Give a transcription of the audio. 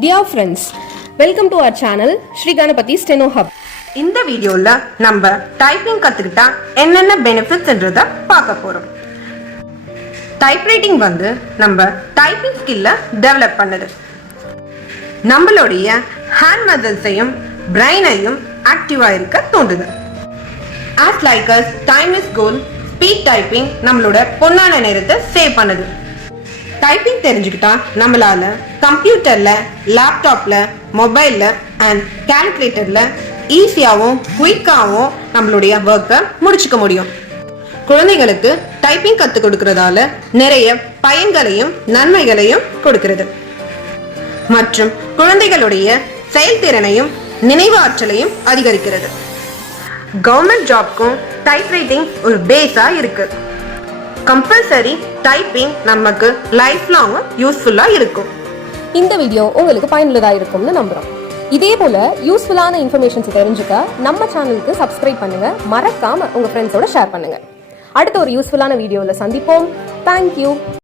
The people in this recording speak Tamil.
Dear friends, welcome to our channel Sri Ganapati Steno Hub. இந்த வீடியோல நம்ம டைப்பிங் கத்துக்கிட்டா என்னென்ன பெனிஃபிட்ஸ்ன்றத பார்க்க போறோம். டைப்ரைட்டிங் நம்ம டைப்பிங் ஸ்கில்ல டெவலப் பண்ணுது. நம்மளுடைய ஹேண்ட் மசில்ஸையும் பிரெயினையும் ஆக்டிவா இருக்க தூண்டுது. As like us, time is gold, speed typing நம்மளோட பொன்னான நேரத்தை சேவ் பண்ணுது. டைப்பிங் தெரிஞ்சுக்கிட்டா நம்மளால கம்ப்யூட்டர்ல, லேப்டாப்ல, மொபைல்ல அண்ட் கால்குலேட்டர்ல ஈஸியாகவும் குயிக்காகவும் நம்மளுடைய ஒர்க்கை முடிச்சுக்க முடியும். குழந்தைகளுக்கு டைப்பிங் கற்றுக் கொடுக்கறதால நிறைய பயன்களையும் நன்மைகளையும் கொடுக்கிறது மற்றும் குழந்தைகளுடைய செயல்திறனையும் நினைவு ஆற்றலையும் அதிகரிக்கிறது. கவர்மெண்ட் ஜாப்க்கும் டைப்ரைட்டிங் ஒரு பேஸா இருக்கு. கம்பல்சரி டைப்பிங் நமக்கு லைஃப் லாங் யூஸ்ஃபுல்லா இருக்கும். இந்த வீடியோ உங்களுக்கு பயனுள்ளதாக இருக்கும்னு நம்புறோம். இதே போல யூஸ்ஃபுல்லான இன்ஃபர்மேஷன்ஸ் தெரிஞ்சுக்க நம்ம சேனலுக்கு சப்ஸ்கிரைப் பண்ணுங்க, மறக்காம உங்க ஃப்ரெண்ட்ஸோட ஷேர் பண்ணுங்க. அடுத்த ஒரு யூஸ்ஃபுல்லான வீடியோவில் சந்திப்போம். தேங்க்யூ.